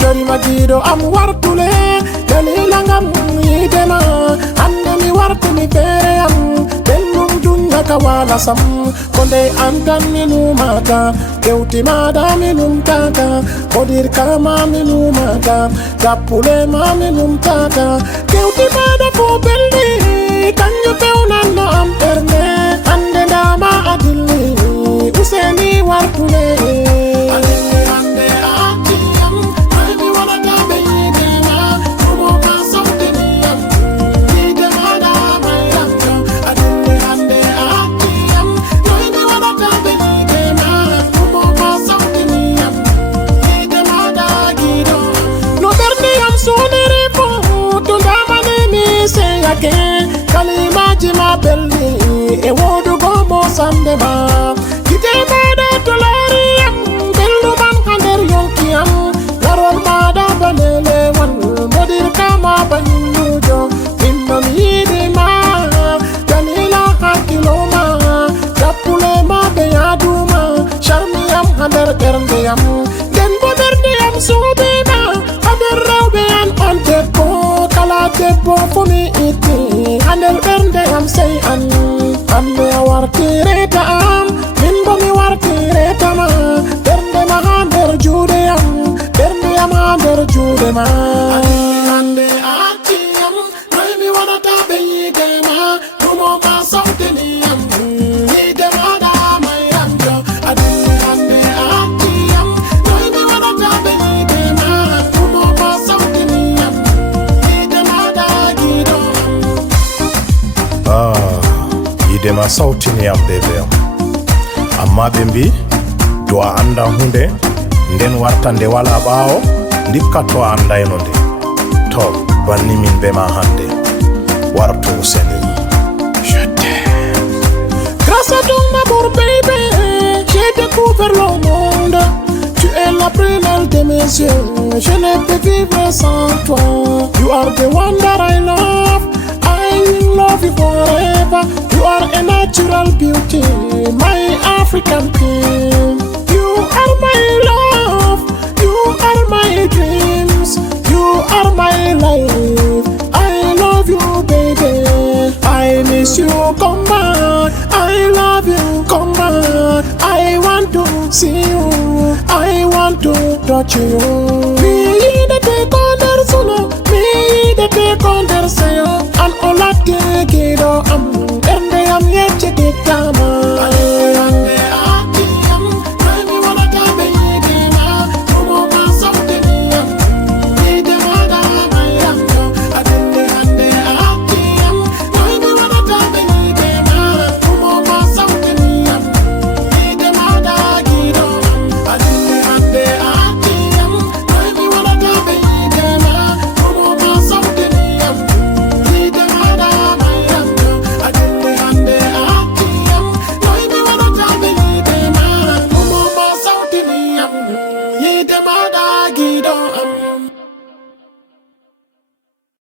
tori magido am wartule dalilangam idema ande mi warti mi bere am bellum dunya kawala sam konde andan minumata kewti mada minum tata kodir kama minum mata tapule ma minum tata kewti mada fo belli kanyo pewnan no am erne ande dama adilli useni wartule Kalimaji ma belli e wodu gomo sandema kite mada tolariam bellu man hander yonkiam larol mada balele wan modir kama banyujo inno midi ma dalila hakiloma tapule ma beyaduma sharmiam hander erndeyam den boderdeyam subima hander rawbeyan on debbo kala debbo fumi iti handel bernde am say an ande wartireta am min bo mi wartireta ma bernde ma hander juude am bernde am hander juude ma ande ati am noy mi wadata be yide ma tumo ma sawteni am yide ma da ma am jo ande ati am noy mi wadata be yide ma tumo ma sawteni am yide ma da gido yidema sawtini am bebe am amma ɓe mbi do a anda hunde nden warta nde wala ɓaawo ndikka to a andayno nde to banni min be ma hande warto useni je t'aime. Grâce à ton amour bébé j'ai découvert le monde. Tu es la prunelle de mes yeux, je ne peux vivre sans toi. You are the one that I love, I will love you forever. You are a natural beauty, my African queen. You are my love, you are my dreams, you are my life. I love you baby, I miss you, come back. I love you, come back. I want to see you, I want to touch you. Me de te condersuno, me de te condersayo. An olate kido am, ende am yeche kitama. Ande ati am, baby wanna tabe yidema. Tumo ma sawteni am, yidema da mayam yo. Ande ati am, baby wanna tabe yidema. Tumo ma sawteni am, yidema da gido am. Ande ati am, baby wanna tabe yidema. Tumo ma sawteni am, yidema da mayam yo. Ande ati am, baby wanna tabe yidema. Tumo ma sawteni am, yidema da gido.